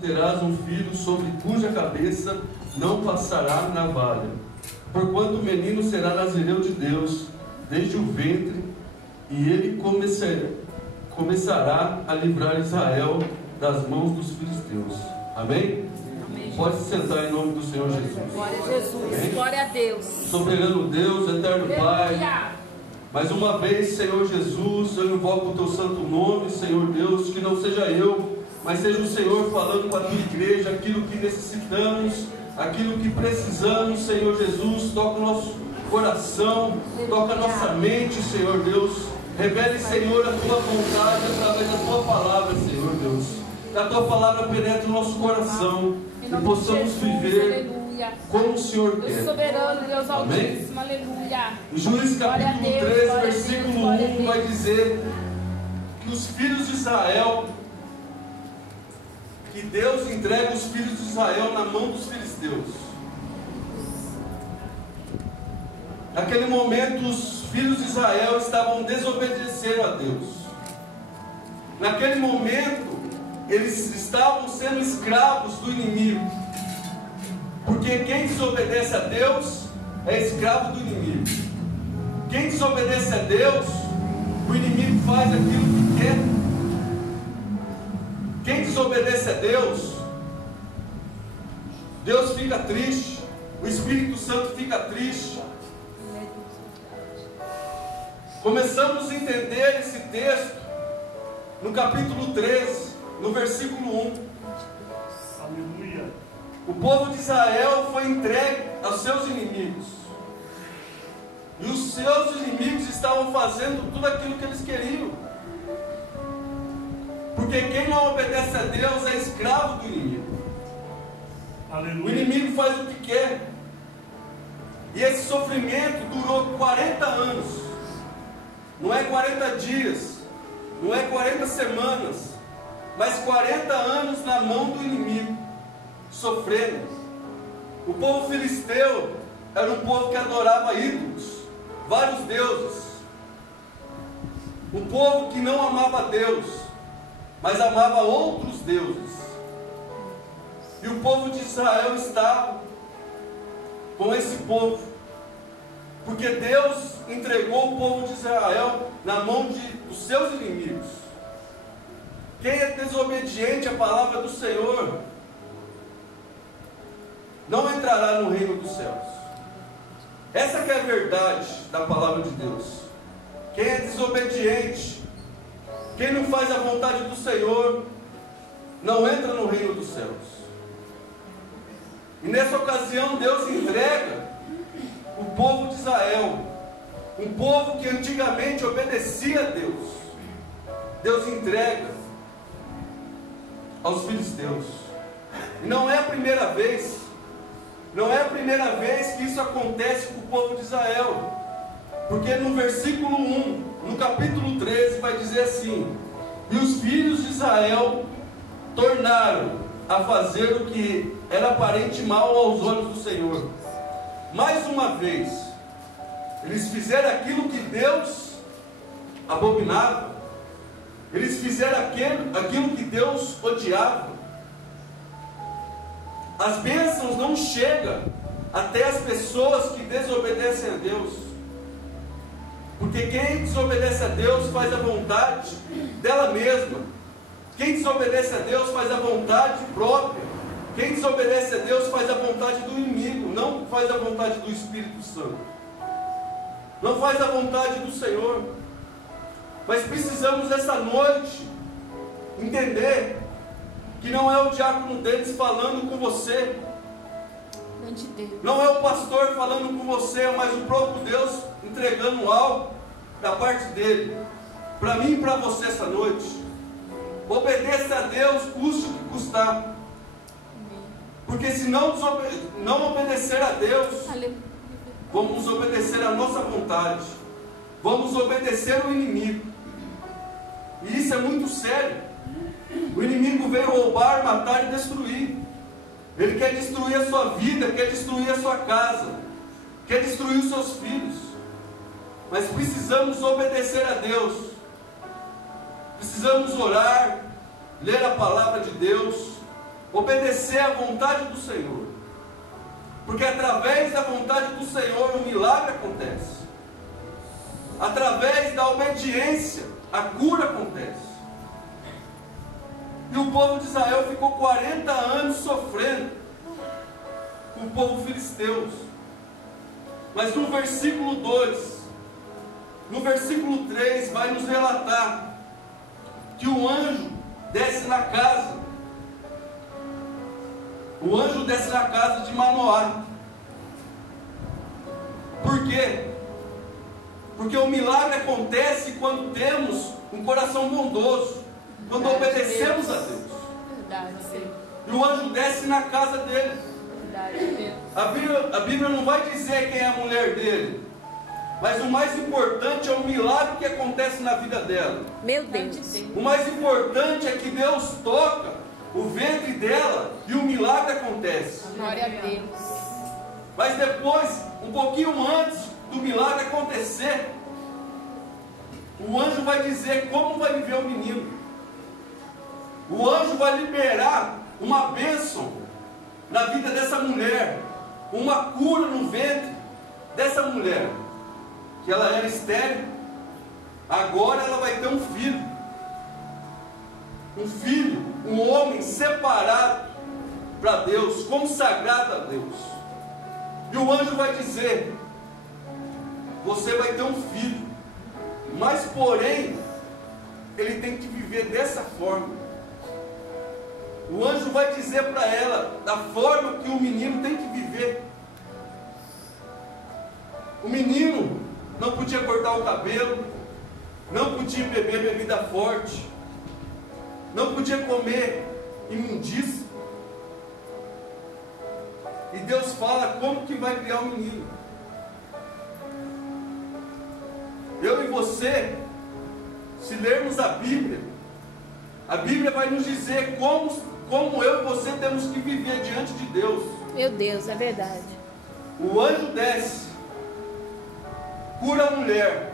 terás um filho sobre cuja cabeça não passará navalha. Porquanto o menino será nazireu de Deus desde o ventre, e ele começará a livrar Israel das mãos dos filisteus. Amém? Amém. Pode se sentar em nome do Senhor Jesus. Glória a Jesus. Amém? Glória a Deus. Soberano Deus, eterno Pai, mais uma vez, Senhor Jesus, eu invoco o teu santo nome, Senhor Deus, que não seja eu, mas seja o Senhor falando com a tua igreja aquilo que necessitamos, aquilo que precisamos, Senhor Jesus. Toca o nosso coração, toca a nossa mente, Senhor Deus. Revele, Senhor, a tua vontade através da tua palavra, Senhor Deus. Que a tua palavra penetre o nosso coração e possamos viver como o Senhor quer. Deus soberano, Deus Amém? altíssimo, aleluia. Em Juízes capítulo 3, versículo 1 vai dizer que os filhos de Israel, que Deus entrega os filhos de Israel na mão dos filisteus. Naquele momento os filhos de Israel estavam desobedecendo a Deus. Naquele momento eles estavam sendo escravos do inimigo. Porque quem desobedece a Deus é escravo do inimigo. Quem desobedece a Deus, o inimigo faz aquilo que quer. Quem desobedece a Deus, Deus fica triste, o Espírito Santo fica triste. Começamos a entender esse texto no capítulo 13, no versículo 1. Aleluia. O povo de Israel foi entregue aos seus inimigos. E os seus inimigos estavam fazendo tudo aquilo que eles queriam. Porque quem não obedece a Deus é escravo do inimigo. Aleluia. O inimigo faz o que quer. E esse sofrimento durou 40 anos. Não é 40 dias, não é 40 semanas, mas 40 anos na mão do inimigo, sofrendo. O povo filisteu era um povo que adorava ídolos, vários deuses. Um povo que não amava Deus, mas amava outros deuses. E o povo de Israel estava com esse povo, porque Deus entregou o povo de Israel na mão dos seus inimigos. Quem é desobediente à palavra do Senhor não entrará no reino dos céus. Essa que é a verdade da palavra de Deus. Quem é desobediente, quem não faz a vontade do Senhor, não entra no reino dos céus. E nessa ocasião Deus entrega o povo de Israel, um povo que antigamente obedecia a Deus. Deus entrega aos filisteus. E não é a primeira vez, não é a primeira vez que isso acontece com o povo de Israel. Porque no versículo 1, no capítulo 13, vai dizer assim: e os filhos de Israel tornaram a fazer o que era aparente mal aos olhos do Senhor. Mais uma vez, eles fizeram aquilo que Deus abominava. Eles fizeram aquilo que Deus odiava. As bênçãos não chegam até as pessoas que desobedecem a Deus. Porque quem desobedece a Deus faz a vontade dela mesma. Quem desobedece a Deus faz a vontade própria. Quem desobedece a Deus faz a vontade do inimigo, não faz a vontade do Espírito Santo. Não faz a vontade do Senhor. Mas precisamos essa noite entender que não é o diácono deles falando com você. Não é o pastor falando com você, mas o próprio Deus entregando algo da parte dele. Para mim e para você essa noite. Obedeça a Deus, custe o que custar. Porque se não obedecer a Deus, vamos obedecer a nossa vontade. Vamos obedecer o inimigo. E isso é muito sério. O inimigo veio roubar, matar e destruir. Ele quer destruir a sua vida, quer destruir a sua casa, quer destruir os seus filhos. Mas precisamos obedecer a Deus. Precisamos orar, ler a palavra de Deus, obedecer à vontade do Senhor. Porque através da vontade do Senhor o milagre acontece. Através da obediência a cura acontece. E o povo de Israel ficou 40 anos sofrendo com o povo filisteu. Mas no versículo 2, no versículo 3, vai nos relatar que o anjo desce na casa. O anjo desce na casa de Manoá. Por quê? Porque o milagre acontece quando temos um coração bondoso, quando obedecemos a Deus. Verdade, Senhor. E o anjo desce na casa dele. Verdade, Deus. A Bíblia não vai dizer quem é a mulher dele, mas o mais importante é o milagre que acontece na vida dela. Meu Deus. O mais importante é que Deus toca o ventre dela e o milagre acontece. Glória a Deus. Mas depois, um pouquinho antes do milagre acontecer, o anjo vai dizer como vai viver o menino. O anjo vai liberar uma bênção na vida dessa mulher, uma cura no ventre dessa mulher, que ela era estéril. Agora ela vai ter um filho, um homem separado para Deus, consagrado a Deus. E o anjo vai dizer: você vai ter um filho, mas porém ele tem que viver dessa forma. O anjo vai dizer para ela da forma que o menino tem que viver. O menino não podia cortar o cabelo, não podia beber bebida forte, não podia comer imundícia. E Deus fala como que vai criar o menino. Eu e você, se lermos a Bíblia vai nos dizer como eu e você temos que viver diante de Deus. Meu Deus, é verdade. O anjo desce, cura a mulher,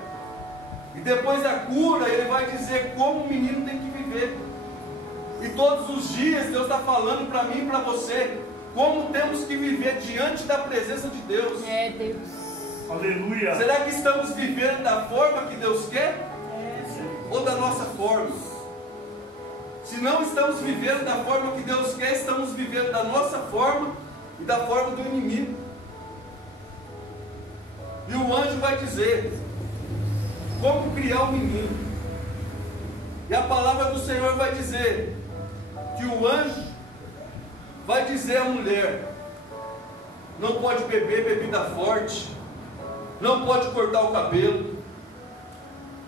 e depois da cura ele vai dizer como o menino tem que viver. E todos os dias Deus está falando para mim e para você como temos que viver diante da presença de Deus. É, Deus. Aleluia. Será que estamos vivendo da forma que Deus quer? Ou da nossa forma? Se não estamos vivendo da forma que Deus quer, estamos vivendo da nossa forma e da forma do inimigo. E o anjo vai dizer como criar o menino. E a palavra do Senhor vai dizer que o anjo vai dizer à mulher: não pode beber bebida forte, não pode cortar o cabelo,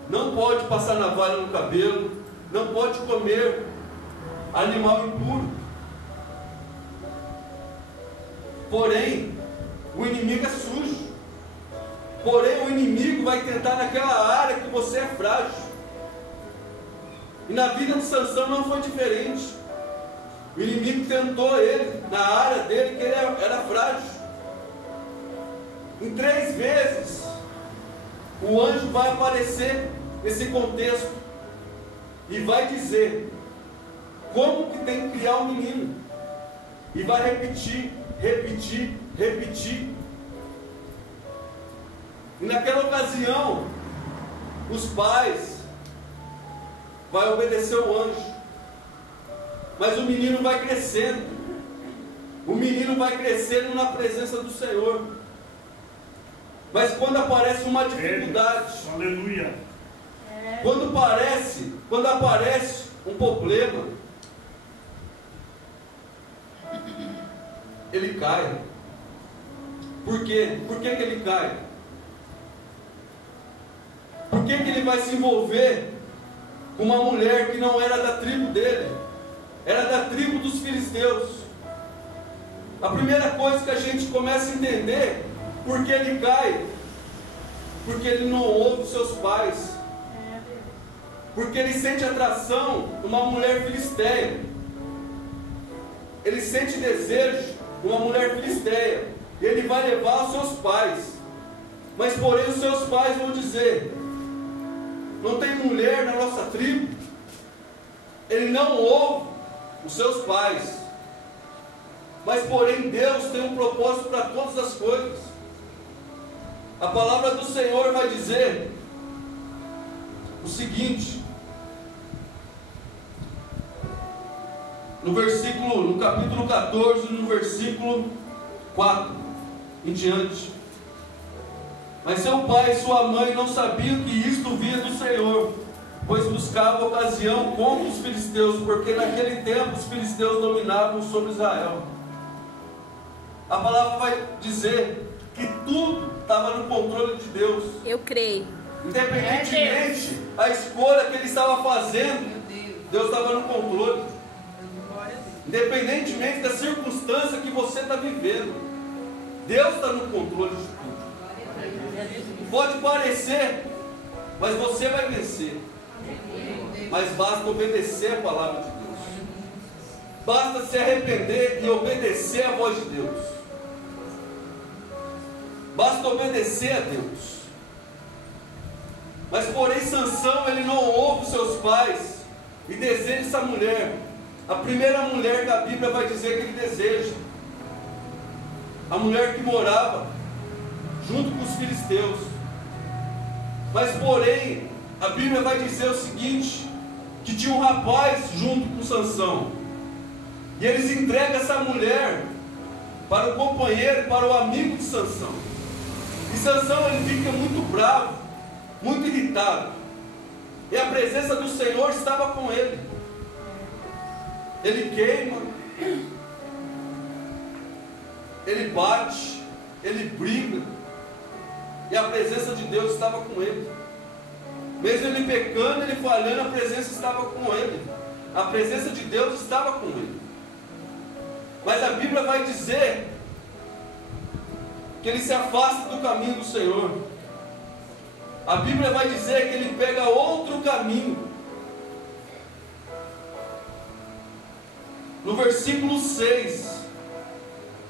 não pode passar navalha no cabelo, não pode comer animal impuro. Porém, o inimigo é sujo. Porém, o inimigo vai tentar naquela área que você é frágil. E na vida de Sansão não foi diferente. O inimigo tentou ele na área dele que ele era frágil. Em 3 vezes o anjo vai aparecer nesse contexto e vai dizer como que tem que criar o menino, e vai repetir. E naquela ocasião os pais vão obedecer o anjo, mas o menino vai crescendo. O menino vai crescendo na presença do Senhor. Mas quando aparece uma dificuldade, aleluia, quando aparece um problema, ele cai. Por quê? Por que ele cai? Por que ele vai se envolver com uma mulher que não era da tribo dele, era da tribo dos filisteus? A primeira coisa que a gente começa a entender, por que ele cai? Porque ele não ouve seus pais. Porque ele sente atração numa mulher filisteia. Ele sente desejo de uma mulher filisteia. E ele vai levar aos seus pais. Mas porém os seus pais vão dizer: não tem mulher na nossa tribo. Ele não ouve os seus pais. Mas porém Deus tem um propósito para todas as coisas. A palavra do Senhor vai dizer o seguinte, no capítulo 14, no versículo 4 em diante: mas seu pai e sua mãe não sabiam que isto vinha do Senhor, pois buscava ocasião contra os filisteus, porque naquele tempo os filisteus dominavam sobre Israel. A palavra vai dizer que tudo estava no controle de Deus. Eu creio. Independentemente da escolha que ele estava fazendo, Deus estava no controle. Independentemente da circunstância que você está vivendo, Deus está no controle de tudo. Pode parecer, mas você vai vencer. Mas basta obedecer a palavra de Deus. Basta se arrepender e obedecer a voz de Deus. Basta obedecer a Deus. Mas porém Sansão, ele não ouve seus pais e deseja essa mulher. A primeira mulher da Bíblia vai dizer que ele deseja. A mulher que morava junto com os filisteus. Mas porém, a Bíblia vai dizer o seguinte, que tinha um rapaz junto com Sansão. E eles entregam essa mulher para o companheiro, para o amigo de Sansão. E Sansão, ele fica muito bravo, muito irritado. E a presença do Senhor estava com ele. Ele queima, ele bate, ele briga. E a presença de Deus estava com ele. Mesmo ele pecando, ele falhando, a presença estava com ele. A presença de Deus estava com ele. Mas a Bíblia vai dizer que ele se afasta do caminho do Senhor. A Bíblia vai dizer que ele pega outro caminho. No versículo 6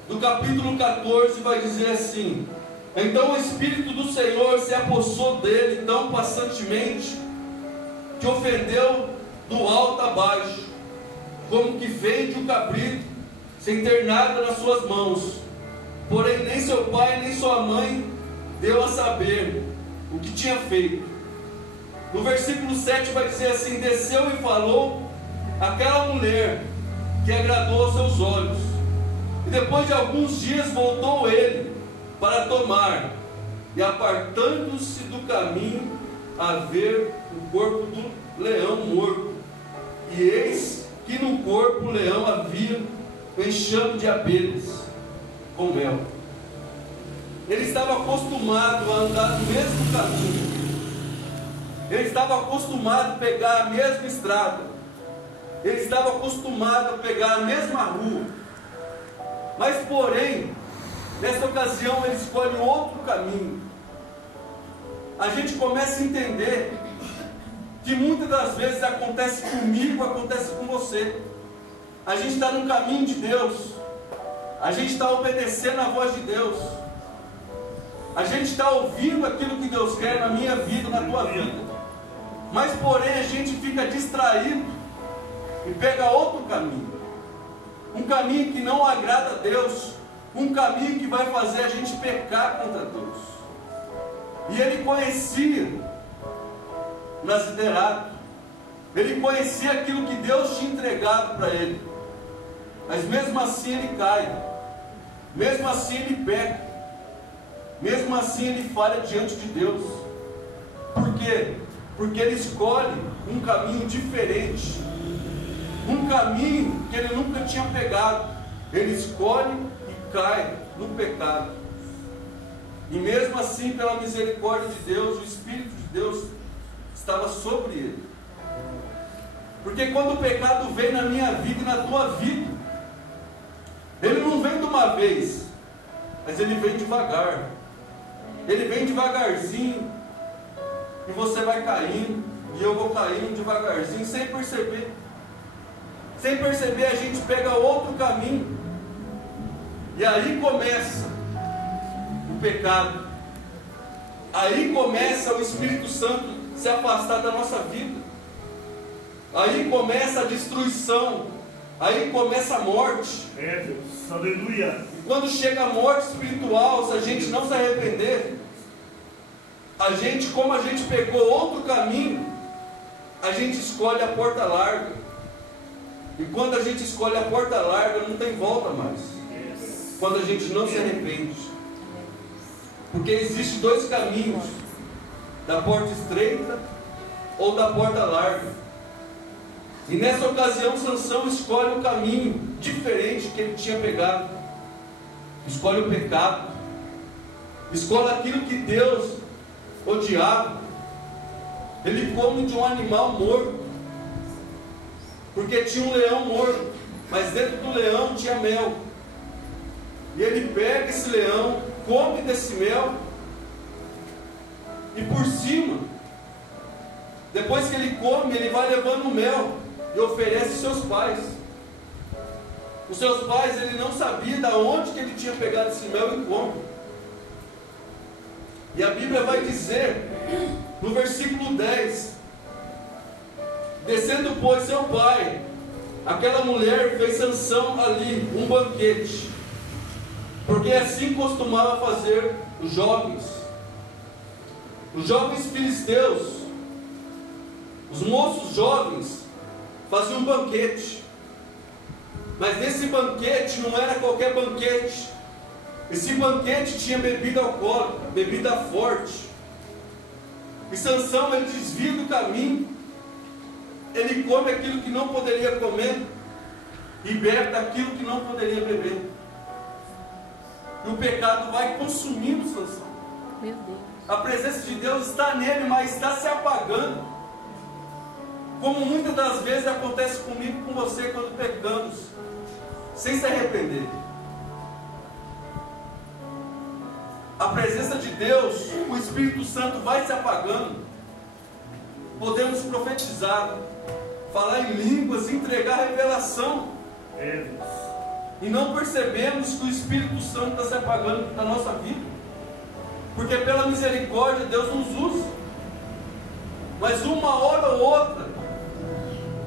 do capítulo 14 vai dizer assim: então o Espírito do Senhor se apossou dele tão passantemente, que ofendeu do alto a baixo, como que fende o cabrito, sem ter nada nas suas mãos. Porém nem seu pai nem sua mãe deu a saber o que tinha feito. No versículo 7 vai dizer assim: desceu e falou aquela mulher que agradou aos seus olhos. E depois de alguns dias voltou ele para tomar, e apartando-se do caminho, a ver o corpo do leão morto. E eis que no corpo do leão havia um enxame de abelhas com mel. Ele estava acostumado a andar no mesmo caminho. Ele estava acostumado a pegar a mesma estrada. Ele estava acostumado a pegar a mesma rua. Mas porém, nessa ocasião ele escolhe outro caminho. A gente começa a entender que muitas das vezes acontece comigo, acontece com você. A gente está no caminho de Deus. A gente está obedecendo a voz de Deus. A gente está ouvindo aquilo que Deus quer na minha vida, na tua vida. Mas porém a gente fica distraído e pega outro caminho. Um caminho que não agrada a Deus. Um caminho que vai fazer a gente pecar contra Deus. E ele conhecia Nasiderato. Ele conhecia aquilo que Deus tinha entregado para ele. Mas mesmo assim ele cai. Mesmo assim ele peca. Mesmo assim ele falha diante de Deus. Por quê? Porque ele escolhe um caminho diferente. Um caminho que ele nunca tinha pegado. Ele escolhe e cai no pecado. E mesmo assim, pela misericórdia de Deus, o Espírito de Deus estava sobre ele. Porque quando o pecado vem na minha vida e na tua vida, ele não vem de uma vez, mas ele vem devagar. Ele vem devagarzinho, e você vai caindo, e eu vou caindo devagarzinho, sem perceber. Sem perceber, a gente pega outro caminho. E aí começa o pecado. Aí começa o Espírito Santo se afastar da nossa vida. Aí começa a destruição. Aí começa a morte. É, Deus. Aleluia. E quando chega a morte espiritual, se a gente não se arrepender, a gente, como a gente pegou outro caminho, a gente escolhe a porta larga. E quando a gente escolhe a porta larga, não tem volta mais. Quando a gente não se arrepende. Porque existem dois caminhos: da porta estreita ou da porta larga. E nessa ocasião, Sansão escolhe um caminho diferente que ele tinha pegado. Escolhe o pecado. Escolhe aquilo que Deus odiava. Ele come de um animal morto, porque tinha um leão morto, mas dentro do leão tinha mel. E ele pega esse leão, come desse mel, e por cima, depois que ele come, ele vai levando o mel e oferece aos seus pais. Os seus pais, ele não sabia de onde que ele tinha pegado esse mel e come. E a Bíblia vai dizer, no versículo 10: descendo, pois, seu pai, aquela mulher fez Sansão ali um banquete, porque assim costumava fazer os jovens filisteus. Os moços jovens faziam um banquete, mas nesse banquete não era qualquer banquete. Esse banquete tinha bebida alcoólica, bebida forte. E Sansão, ele desvia do caminho, ele come aquilo que não poderia comer e bebe daquilo que não poderia beber. E o pecado vai consumindo Sansão. Meu Deus. A presença de Deus está nele, mas está se apagando. Como muitas das vezes acontece comigo e com você quando pecamos, sem se arrepender. A presença de Deus, o Espírito Santo vai se apagando. Podemos profetizar, falar em línguas, entregar revelação, e não percebemos que o Espírito Santo está se apagando da nossa vida, porque pela misericórdia Deus nos usa. Mas uma hora ou outra,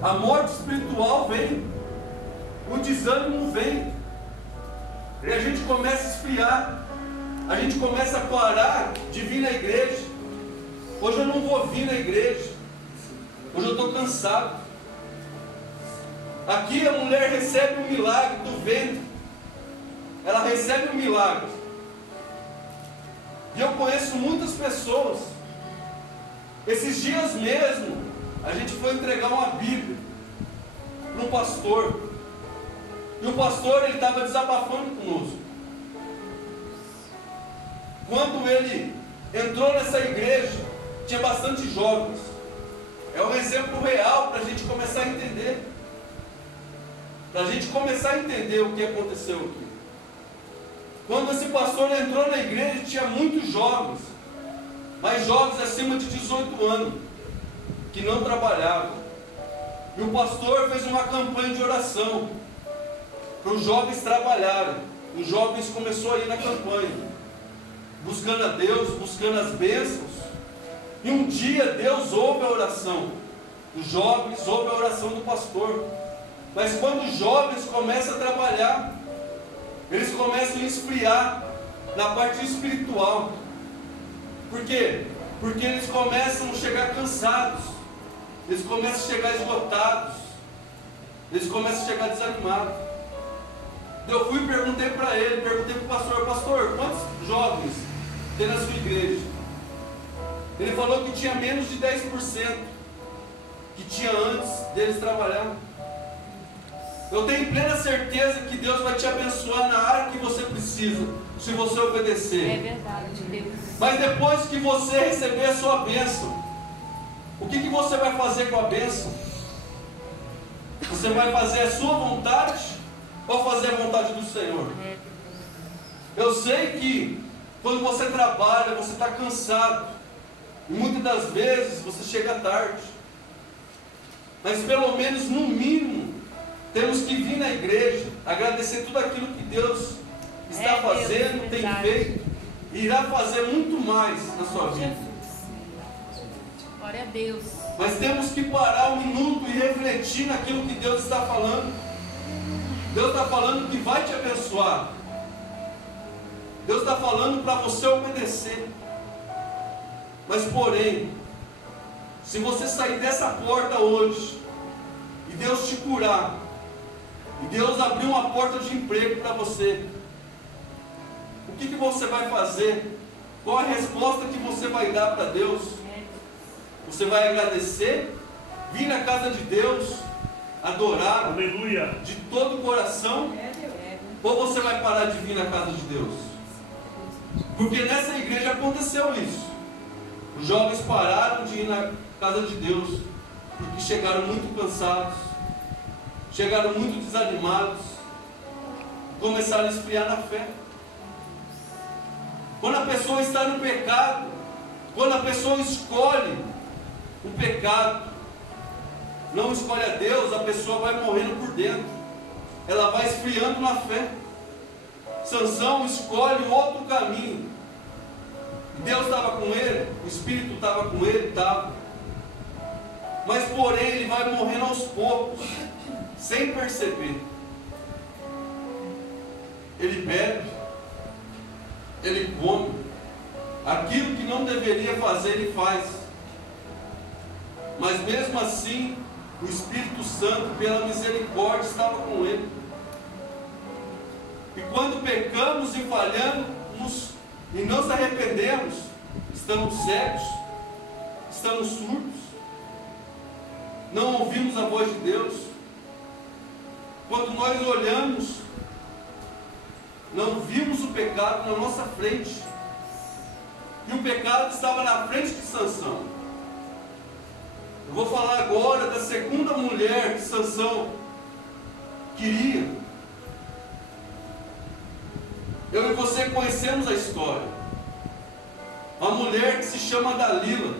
a morte espiritual vem, o desânimo vem, e a gente começa a esfriar. A gente começa a parar de vir na igreja. Hoje eu não vou vir na igreja. Hoje eu estou cansado. Aqui a mulher recebe um milagre do vento. Ela recebe um milagre. E eu conheço muitas pessoas. Esses dias mesmo, a gente foi entregar uma Bíblia para um pastor. E o pastor, ele estava desabafando conosco. Quando ele entrou nessa igreja, tinha bastante jovens. É um exemplo real para a gente começar a entender. Para a gente começar a entender o que aconteceu aqui. Quando esse pastor entrou na igreja, tinha muitos jovens, mas jovens acima de 18 anos, que não trabalhavam. E o pastor fez uma campanha de oração para os jovens trabalharem. Os jovens começaram a ir na campanha, buscando a Deus, buscando as bênçãos. E um dia Deus ouve a oração dos jovens, ouve a oração do pastor. Mas quando os jovens começam a trabalhar, eles começam a esfriar na parte espiritual. Por quê? Porque eles começam a chegar cansados, eles começam a chegar esgotados, eles começam a chegar desanimados. Eu fui e perguntei para ele, perguntei para o pastor: pastor, quantos jovens tem na sua igreja? Ele falou que tinha menos de 10% que tinha antes deles trabalhar. Eu tenho plena certeza que Deus vai te abençoar na área que você precisa, se você obedecer. É verdade, Deus. Mas depois que você receber a sua bênção, o que você vai fazer com a bênção? Você vai fazer a sua vontade ou fazer a vontade do Senhor? Eu sei que quando você trabalha, você está cansado, e muitas das vezes você chega tarde. Mas pelo menos no mínimo, temos que vir na igreja, agradecer tudo aquilo que Deus está fazendo, tem feito, e irá fazer muito mais na sua vida. Glória a Deus. Mas temos que parar um minuto e refletir naquilo que Deus está falando. Deus está falando que vai te abençoar. Deus está falando para você obedecer. Mas porém, se você sair dessa porta hoje, e Deus te curar, e Deus abrir uma porta de emprego para você, o que você vai fazer? Qual a resposta que você vai dar para Deus? Você vai agradecer, vir na casa de Deus, adorar, aleluia, de todo o coração? Ou você vai parar de vir na casa de Deus? Porque nessa igreja aconteceu isso. Os jovens pararam de ir na casa de Deus, porque chegaram muito cansados, chegaram muito desanimados, começaram a esfriar na fé. Quando a pessoa está no pecado, quando a pessoa escolhe o pecado, não escolhe a Deus, a pessoa vai morrendo por dentro, ela vai esfriando na fé. Sansão escolhe outro caminho. Deus estava com ele, o Espírito estava com ele, estava. Mas porém ele vai morrendo aos poucos, sem perceber. Ele bebe, ele come, aquilo que não deveria fazer ele faz. Mas mesmo assim, o Espírito Santo, pela misericórdia, estava com ele. E quando pecamos e falhamos e não se arrependemos, estamos cegos, estamos surdos, não ouvimos a voz de Deus. Quando nós olhamos, não vimos o pecado na nossa frente, e o pecado estava na frente de Sansão. Eu vou falar agora da segunda mulher que Sansão queria. Eu e você conhecemos a história. Uma mulher que se chama Dalila.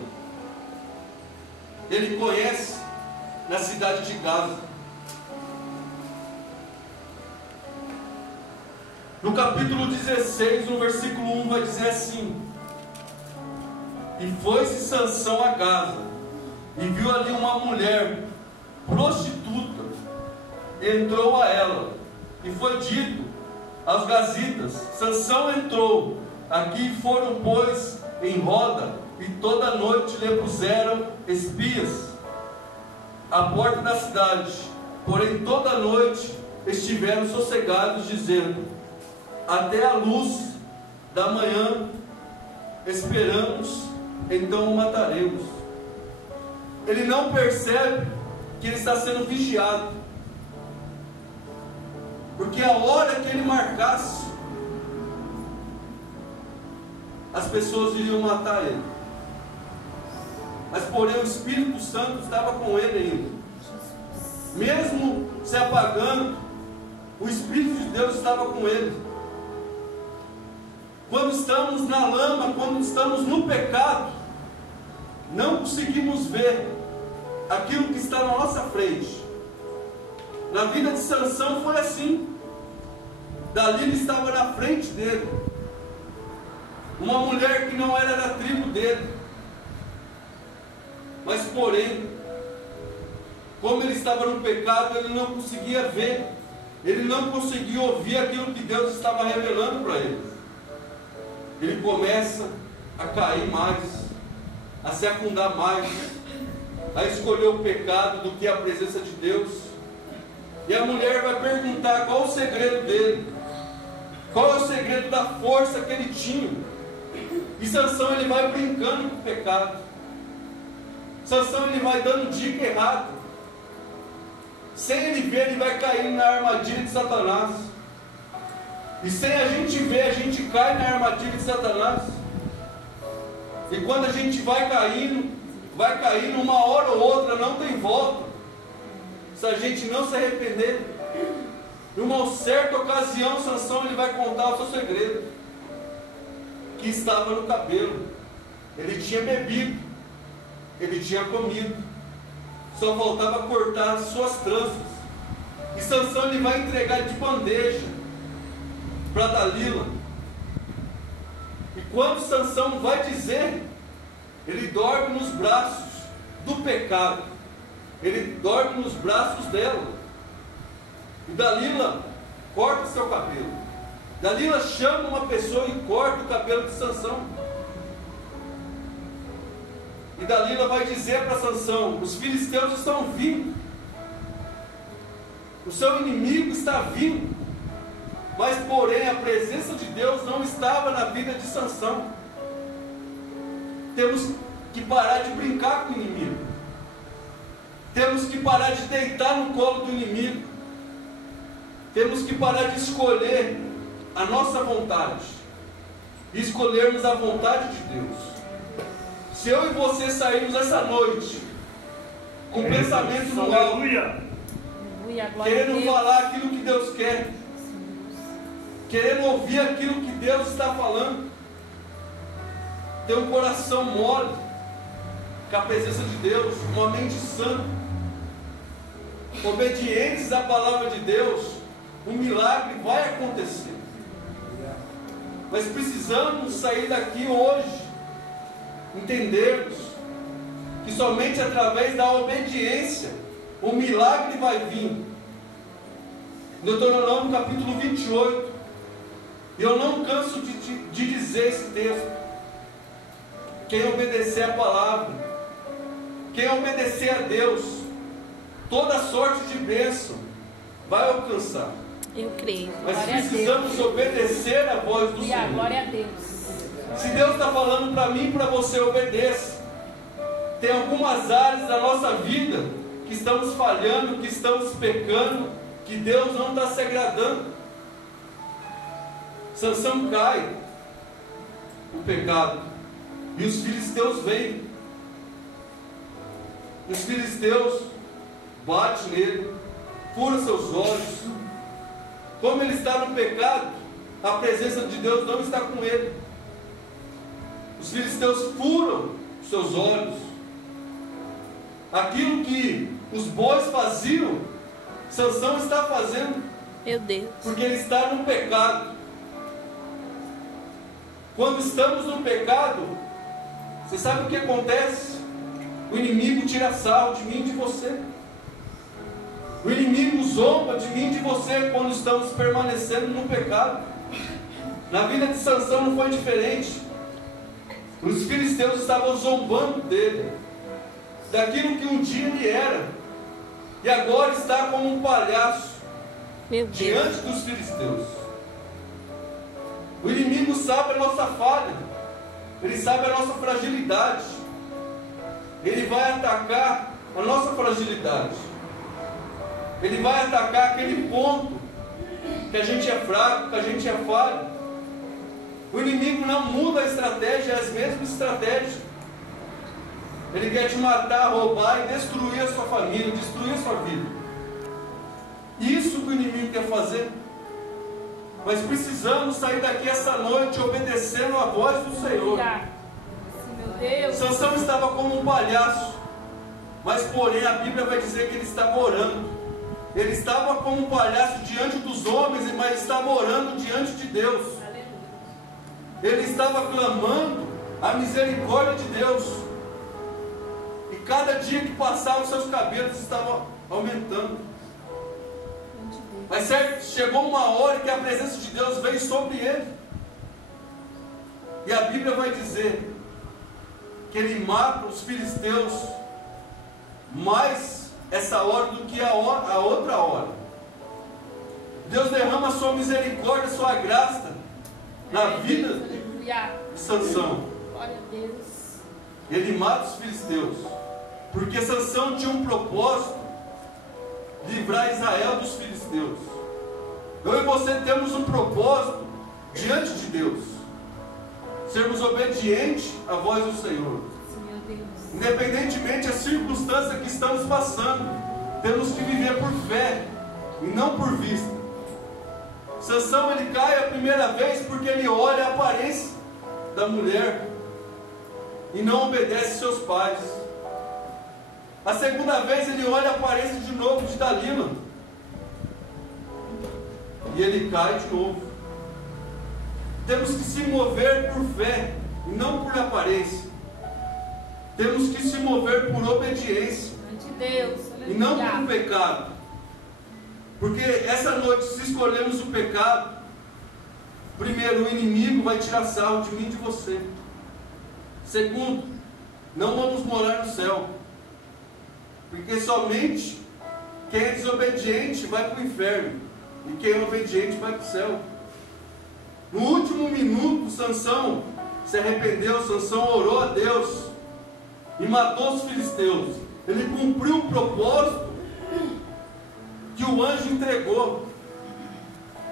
Ele conhece na cidade de Gaza. No capítulo 16, no versículo 1, vai dizer assim: E foi-se Sansão a Gaza, e viu ali uma mulher prostituta, entrou a ela, e foi dito aos gazitas: Sansão entrou, aqui foram, pois, em roda, e toda noite lhe puseram espias à porta da cidade, porém toda noite estiveram sossegados, dizendo: até a luz da manhã esperamos, então o mataremos. Ele não percebe que ele está sendo vigiado, porque a hora que ele marcasse, as pessoas iriam matar ele. Mas porém o Espírito Santo estava com ele ainda. Mesmo se apagando, o Espírito de Deus estava com ele. Quando estamos na lama, quando estamos no pecado, não conseguimos ver aquilo que está na nossa frente. Na vida de Sansão foi assim. Dalila estava na frente dele, uma mulher que não era da tribo dele, mas porém, como ele estava no pecado, ele não conseguia ver, ele não conseguia ouvir aquilo que Deus estava revelando para ele. Ele começa a cair mais, a se afundar mais, a escolher o pecado do que a presença de Deus. E a mulher vai perguntar qual o segredo dele, qual é o segredo da força que ele tinha. E Sansão, ele vai brincando com o pecado. Sansão, ele vai dando dica errada. Sem ele ver, ele vai cair na armadilha de Satanás. E sem a gente ver, a gente cai na armadilha de Satanás. E quando a gente vai caindo, uma hora ou outra, não tem volta, se a gente não se arrepender. Numa certa ocasião, Sansão, ele vai contar o seu segredo, que estava no cabelo. Ele tinha bebido, ele tinha comido, só faltava cortar as suas tranças. E Sansão, ele vai entregar de bandeja para Dalila. E quando Sansão vai dizer, ele dorme nos braços do pecado, ele dorme nos braços dela. E Dalila corta o seu cabelo. Dalila chama uma pessoa e corta o cabelo de Sansão. E Dalila vai dizer para Sansão: os filisteus estão vindo. O seu inimigo está vindo. Mas porém a presença de Deus não estava na vida de Sansão. Temos que parar de brincar com o inimigo. Temos que parar de deitar no colo do inimigo. Temos que parar de escolher a nossa vontade e escolhermos a vontade de Deus. Se eu e você sairmos essa noite com pensamento no alto, querendo falar aquilo que Deus quer, querendo ouvir aquilo que Deus está falando, ter um coração mole com a presença de Deus, uma mente sã, obedientes à palavra de Deus, um milagre vai acontecer. Mas precisamos sair daqui hoje, entendermos que somente através da obediência o milagre vai vir. Deuteronômio capítulo 28, e eu não canso de dizer esse texto: quem obedecer a palavra, quem obedecer a Deus, toda sorte de bênção vai alcançar. Eu creio. Mas precisamos obedecer a voz do Senhor. Glória a Deus. Se Deus está falando para mim e para você, obedeça. Tem algumas áreas da nossa vida que estamos falhando, que estamos pecando, que Deus não está se agradando. Sansão cai no pecado e os filisteus vêm. Os filisteus batem nele, furam seus olhos. Como ele está no pecado, a presença de Deus não está com ele. Os filisteus furam seus olhos. Aquilo que os bois faziam, Sansão está fazendo. Meu Deus. Porque ele está no pecado. Quando estamos no pecado, você sabe o que acontece? O inimigo tira sarro de mim e de você. O inimigo zomba de mim e de você quando estamos permanecendo no pecado. Na vida de Sansão não foi diferente. Os filisteus estavam zombando dele, daquilo que um dia ele era, e agora está como um palhaço diante dos filisteus. O inimigo sabe a nossa falha, ele sabe a nossa fragilidade, ele vai atacar a nossa fragilidade, ele vai atacar aquele ponto que a gente é fraco, que a gente é falho. O inimigo não muda a estratégia, é as mesmas estratégias. Ele quer te matar, roubar e destruir a sua família, destruir a sua vida. Isso que o inimigo quer fazer. Mas precisamos sair daqui essa noite obedecendo a voz do Senhor. Meu Deus. Sansão estava como um palhaço, mas porém a Bíblia vai dizer que ele estava orando. Ele estava como um palhaço diante dos homens, mas estava orando diante de Deus. Ele estava clamando a misericórdia de Deus. E cada dia que passava, os seus cabelos estavam aumentando. Mas certo, chegou uma hora que a presença de Deus veio sobre ele. E a Bíblia vai dizer que ele mata os filisteus mais essa hora do que a outra hora. Deus derrama a sua misericórdia, a sua graça na vida de Sansão. Glória a Deus. Ele mata os filisteus, porque Sansão tinha um propósito: livrar Israel dos filisteus. Eu e você temos um propósito diante de Deus: sermos obedientes à voz do Senhor. Meu Deus. Independentemente da circunstância que estamos passando, temos que viver por fé e não por vista. Sansão, ele cai a primeira vez porque ele olha a aparência da mulher e não obedece seus pais. A segunda vez ele olha a aparência de novo de Dalila e ele cai de novo. Temos que se mover por fé e não por aparência. Temos que se mover por obediência de Deus. E não por pecado. Porque essa noite, se escolhermos o pecado, primeiro, o inimigo vai tirar sarro de mim e de você. Segundo, não vamos morar no céu. Porque somente quem é desobediente vai para o inferno. E quem é obediente vai para o céu. No último minuto, Sansão se arrependeu, Sansão orou a Deus e matou os filisteus. Ele cumpriu o propósito que o anjo entregou.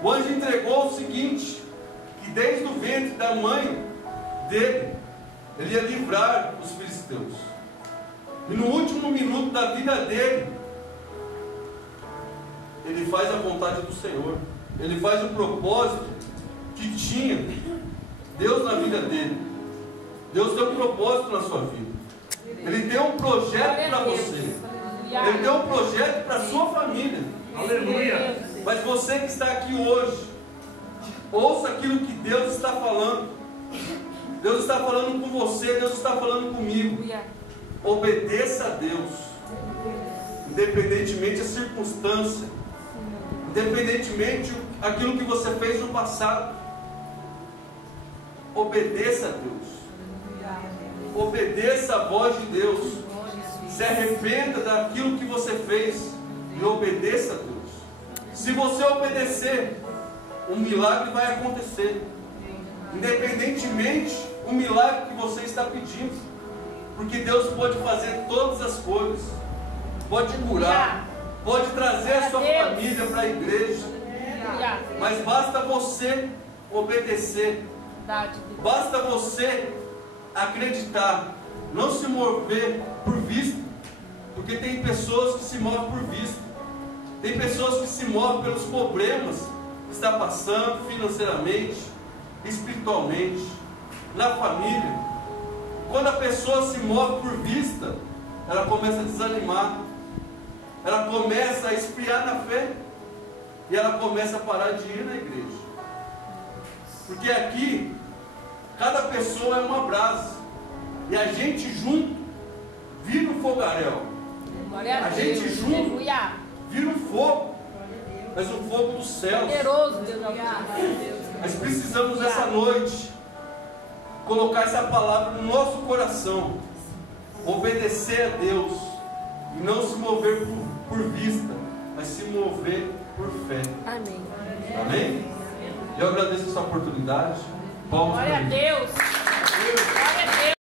O anjo entregou o seguinte: que desde o ventre da mãe dele, ele ia livrar os filisteus. E no último minuto da vida dele, ele faz a vontade do Senhor. Ele faz o propósito que tinha Deus na vida dele. Deus tem um propósito na sua vida. Ele tem um projeto para você. Ele tem um projeto para a sua família. Aleluia. Mas você que está aqui hoje, ouça aquilo que Deus está falando. Deus está falando com você, Deus está falando comigo. Obedeça a Deus, independentemente da circunstância, independentemente daquilo que você fez no passado. Obedeça a Deus. Obedeça a voz de Deus. Se arrependa daquilo que você fez e obedeça a Deus. Se você obedecer, um milagre vai acontecer. Independentemente do milagre que você está pedindo. Porque Deus pode fazer todas as coisas. Pode curar. Pode trazer a sua família para a igreja. Mas basta você obedecer. Basta você acreditar. Não se mover por vista. Porque tem pessoas que se movem por vista. Tem pessoas que se movem pelos problemas que está passando financeiramente, espiritualmente, na família. Quando a pessoa se move por vista, ela começa a desanimar. Ela começa a esfriar na fé. E ela começa a parar de ir na igreja. Porque aqui, cada pessoa é uma brasa. E a gente junto vira um fogaréu. A gente junto vira um fogo. Mas um fogo dos céus. Nós precisamos essa noite colocar essa palavra no nosso coração. Obedecer a Deus. E não se mover por vista, mas se mover por fé. Amém. Amém? Eu agradeço essa oportunidade. Palmas Glória a para Deus. Deus.